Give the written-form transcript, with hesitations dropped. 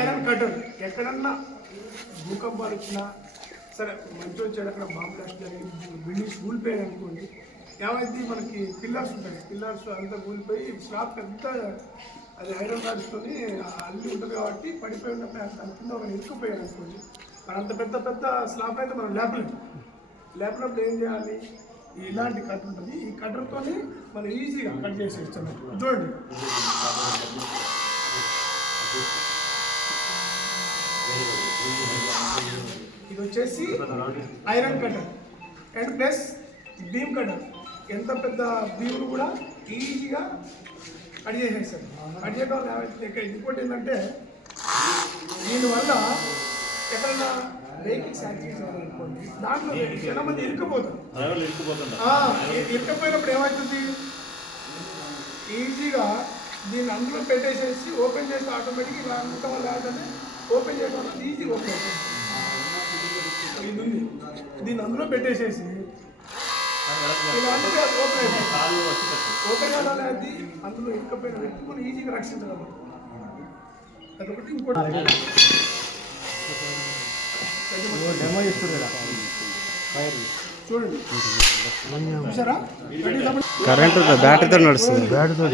Iron cutter ఎక్కడన్నా భూకంపాలు వచ్చినా సరే మంచి వచ్చాడు అక్కడ బాంబు బ్లాస్ట్ జరిగి బిల్డింగ్స్ కూలిపోయాయి అనుకోండి, ఏమైంది మనకి పిల్లర్స్ ఉంటాయి, పిల్లర్స్ అంతా కూలిపోయి స్లాబ్ అంతా అది ఐరన్ రాడ్స్తోని అల్లి ఉంటుంది కాబట్టి పడిపోయి ఉన్నప్పుడు దాని కింద ఒక ఇరుక్కుపోయారు అనుకోండి, మరి అంత పెద్ద పెద్ద స్లాబ్ అయితే మనం లేపినప్పుడు ఏం చేయాలి, ఇలాంటి కట్ ఉంటుంది, ఈ కట్టర్తో మనం ఈజీగా కట్ చేసేస్తాం. చూడండి ఇది వచ్చేసి iron cutter and plus beam cutter. ఎంత పెద్ద బీమ్లు కూడా ఈజీగా కట్ చేసేస్తారు. కట్ చేయడం వల్ల ఇంకోటి ఏంటంటే దీనివల్ల ఎక్కడైనా వెహికల్స్ యాక్సిడెంట్స్ అవ్వాలనుకోండి, దాంట్లో చాలా మంది ఇరుక్కుపోయినప్పుడు ఏమవుతుంది, ఈజీగా దీన్ని అందులో పెట్టేసేసి ఓపెన్ చేస్తే ఆటోమేటిక్గా ఇలా ఉండటం వల్ల ఏంటంటే ఓపెన్ చేయడం వల్ల ఈజీగా ఓపెన్ అవుతుంది. ఇది ఉంది, దీన్ని అందులో పెట్టేసేసి ఇలా అందులో ఓపెన్ అయిపోతుంది. ఓపెన్ అవ్వాలి, అది అందులో ఇరుక్కుపోయిన వ్యక్తులు ఈజీగా రక్షించగలరు. అదొకటి. ఇంకోటి చూడండి, చూసారా కరెంట్ బ్యాటరీతో నడుస్తుంది. బ్యాటరీతో